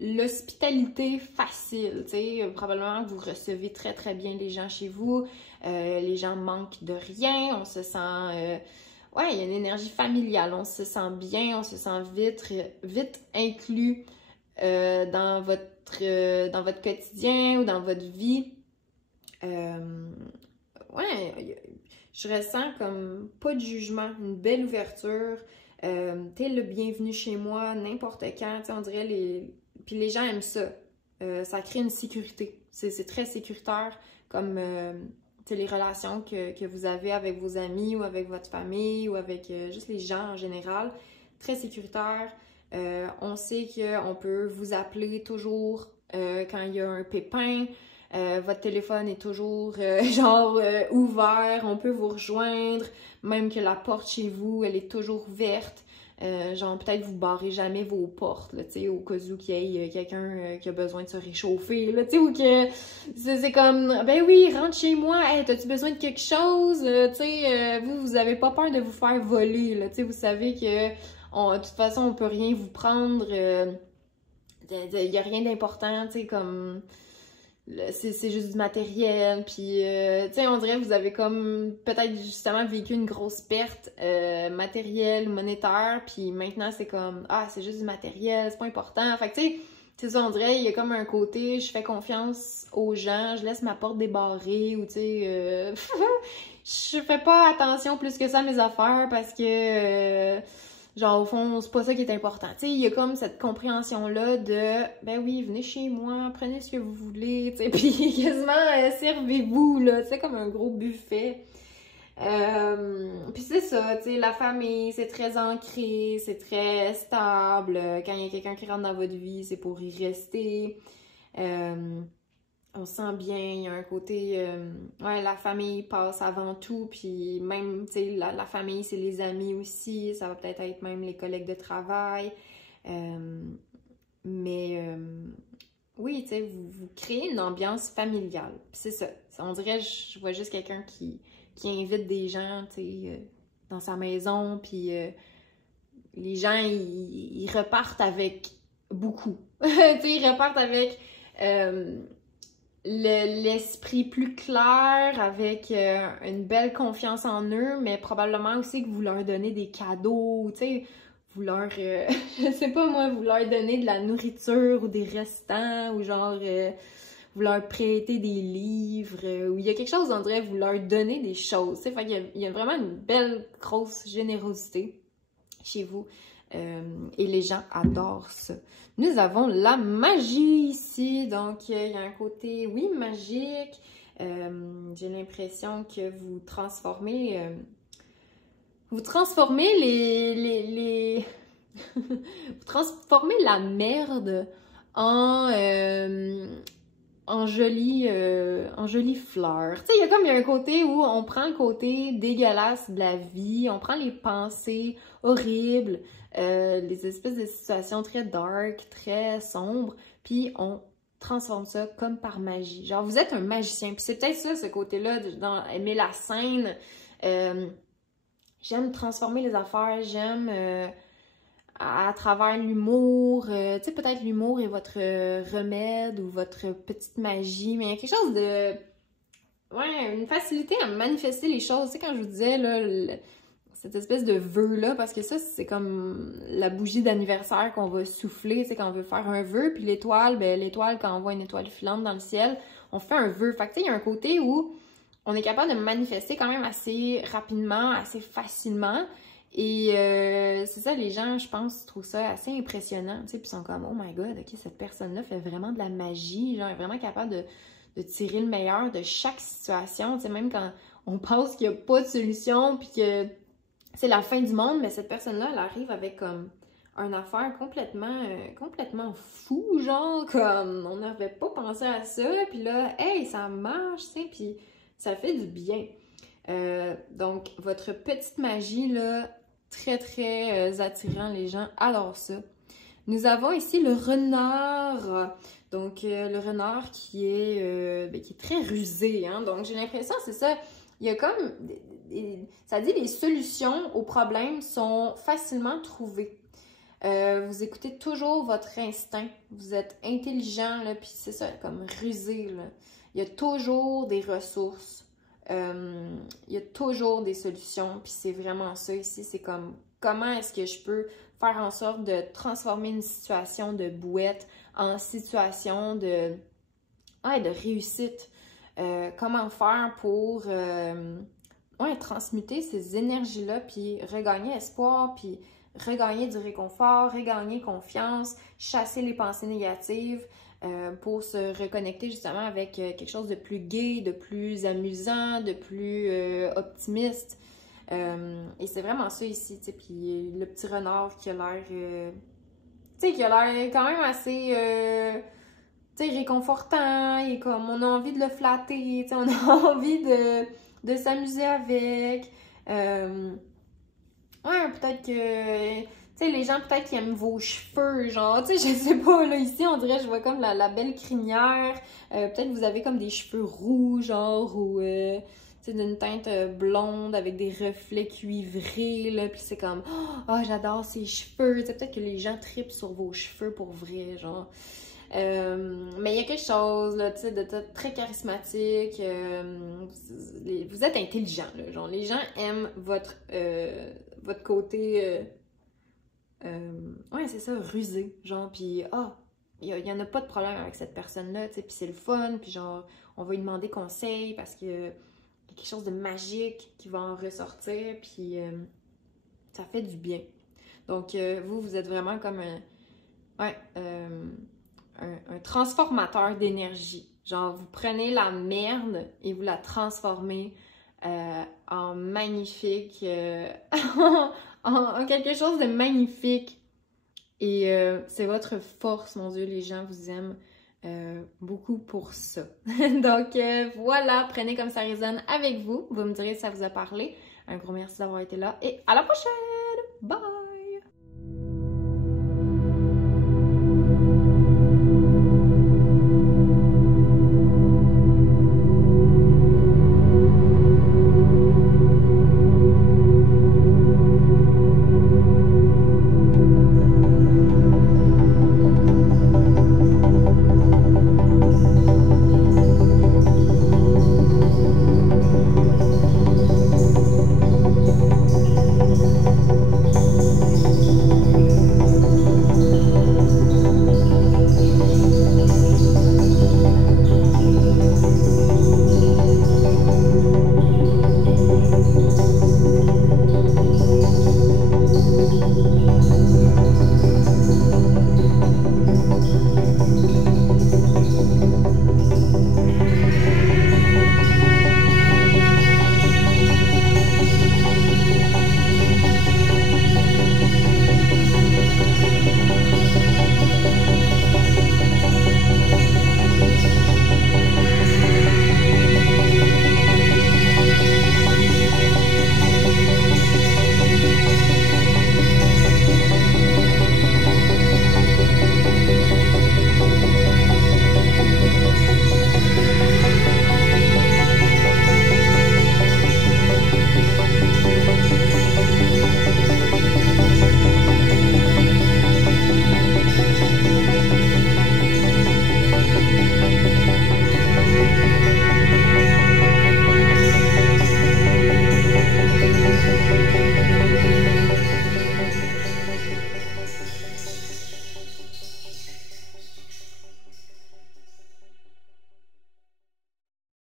l'hospitalité facile. Tu sais, probablement que vous recevez très, très bien les gens chez vous. Les gens manquent de rien. On se sent... ouais, il y a une énergie familiale. On se sent bien, on se sent vite inclus dans votre quotidien ou dans votre vie. Ouais, je ressens comme pas de jugement, une belle ouverture. T'es le bienvenu chez moi, n'importe quand. On dirait Puis les gens aiment ça. Ça crée une sécurité. C'est très sécuritaire comme les relations que vous avez avec vos amis ou avec votre famille ou avec juste les gens en général. Très sécuritaire. On sait qu'on peut vous appeler toujours quand il y a un pépin. Votre téléphone est toujours ouvert, on peut vous rejoindre, même que la porte chez vous, elle est toujours ouverte. Peut-être vous barrez jamais vos portes, là, au cas où qu'il y ait quelqu'un qui a besoin de se réchauffer, là, ou que c'est comme, ben oui, rentre chez moi, hey, t'as-tu besoin de quelque chose? Vous avez pas peur de vous faire voler, là, vous savez que de toute façon, on peut rien vous prendre, il y a rien d'important, comme... C'est juste du matériel, puis on dirait que vous avez comme peut-être justement vécu une grosse perte matérielle, monétaire, puis maintenant c'est comme c'est juste du matériel, c'est pas important. Fait que c'est ça, on dirait il y a comme un côté je fais confiance aux gens, je laisse ma porte débarrée ou je fais pas attention plus que ça à mes affaires parce que au fond, c'est pas ça qui est important. Tu sais, il y a comme cette compréhension-là de ben oui, venez chez moi, prenez ce que vous voulez, tu sais, puis quasiment servez-vous, là, tu sais, comme un gros buffet. Puis c'est ça, tu sais, la famille, c'est très ancré, c'est très stable. Quand il y a quelqu'un qui rentre dans votre vie, c'est pour y rester. On se sent bien, il y a un côté, la famille passe avant tout, puis même, tu sais, la famille, c'est les amis aussi, ça va peut-être être même les collègues de travail, oui, tu sais, vous créez une ambiance familiale, puis c'est ça, on dirait, je vois juste quelqu'un qui invite des gens, tu sais, dans sa maison, puis les gens, ils repartent avec beaucoup, tu sais, ils repartent avec... l'esprit plus clair, avec une belle confiance en eux, mais probablement aussi que vous leur donnez des cadeaux, tu sais, vous leur, je sais pas moi, vous leur donnez de la nourriture ou des restants, ou vous leur prêtez des livres, ou il y a quelque chose, on dirait, vous leur donnez des choses, tu sais, fait qu'il y a vraiment une belle, grosse générosité chez vous. Et les gens adorent ça. Nous avons la magie ici, donc il y a un côté, oui, magique. J'ai l'impression que vous transformez vous transformez la merde en jolies fleurs. Tu sais, il y a un côté où on prend le côté dégueulasse de la vie, on prend les pensées horribles, les espèces de situations très dark, très sombres, puis on transforme ça comme par magie. Vous êtes un magicien, puis c'est peut-être ça, ce côté-là, aimer la scène. J'aime transformer les affaires, j'aime... à travers l'humour, tu sais, peut-être l'humour est votre remède ou votre petite magie, mais il y a quelque chose de... Ouais, une facilité à manifester les choses. Tu sais, quand je vous disais, là, cette espèce de vœu-là, parce que ça, c'est comme la bougie d'anniversaire qu'on va souffler, tu sais, quand on veut faire un vœu, puis l'étoile, ben l'étoile, quand on voit une étoile filante dans le ciel, on fait un vœu. Fait que, tu sais, il y a un côté où on est capable de manifester quand même assez rapidement, assez facilement. Et c'est ça, les gens, je pense, trouvent ça assez impressionnant, tu sais, puis ils sont comme « Oh my God, ok, cette personne-là fait vraiment de la magie, elle est vraiment capable de tirer le meilleur de chaque situation, tu sais, même quand on pense qu'il n'y a pas de solution, puis que c'est la fin du monde, mais cette personne-là, elle arrive avec comme une affaire complètement fou, comme on n'avait pas pensé à ça, puis là, hey, ça marche, tu sais, puis ça fait du bien. Donc, votre petite magie, là, très, très attirant. Les gens adorent ça. Nous avons ici le renard. Donc, le renard qui est très rusé. Hein? Donc, j'ai l'impression, c'est ça, il y a comme... ça dit les solutions aux problèmes sont facilement trouvées. Vous écoutez toujours votre instinct. Vous êtes intelligent, là, puis c'est ça, comme rusé, là. Il y a toujours des ressources. Il y a toujours des solutions, puis c'est vraiment ça ici. C'est comme, comment est-ce que je peux faire en sorte de transformer une situation de bouette en situation de réussite. Comment faire pour transmuter ces énergies-là, puis regagner espoir, puis regagner du réconfort, regagner confiance, chasser les pensées négatives pour se reconnecter justement avec quelque chose de plus gai, de plus amusant, de plus optimiste. Et c'est vraiment ça ici, tu sais, puis le petit renard qui a l'air, tu sais, qui a l'air quand même assez, tu sais, réconfortant, et comme on a envie de le flatter, tu sais, on a envie de s'amuser avec. Ouais, peut-être que, tu sais, les gens peut-être qui aiment vos cheveux, genre, tu sais, je sais pas, là, ici, on dirait, je vois comme la belle crinière. Peut-être vous avez comme des cheveux roux, genre, ou, tu sais, d'une teinte blonde avec des reflets cuivrés, là, puis c'est comme, oh, j'adore ces cheveux. Tu sais, peut-être que les gens trippent sur vos cheveux pour vrai, genre. Mais il y a quelque chose, là, tu sais, de très charismatique. Vous êtes intelligent, là, genre, les gens aiment votre côté, ouais, c'est ça, rusé, genre, puis il y en a pas de problème avec cette personne-là, tu sais, puis c'est le fun, puis genre, on va lui demander conseil parce que y a quelque chose de magique qui va en ressortir, puis ça fait du bien. Donc, vous êtes vraiment comme un transformateur d'énergie. Genre, vous prenez la merde et vous la transformez en magnifique, en quelque chose de magnifique. Et c'est votre force, mon Dieu, les gens vous aiment beaucoup pour ça. Donc voilà, prenez comme ça résonne avec vous. Vous me direz si ça vous a parlé. Un gros merci d'avoir été là et à la prochaine! Bye!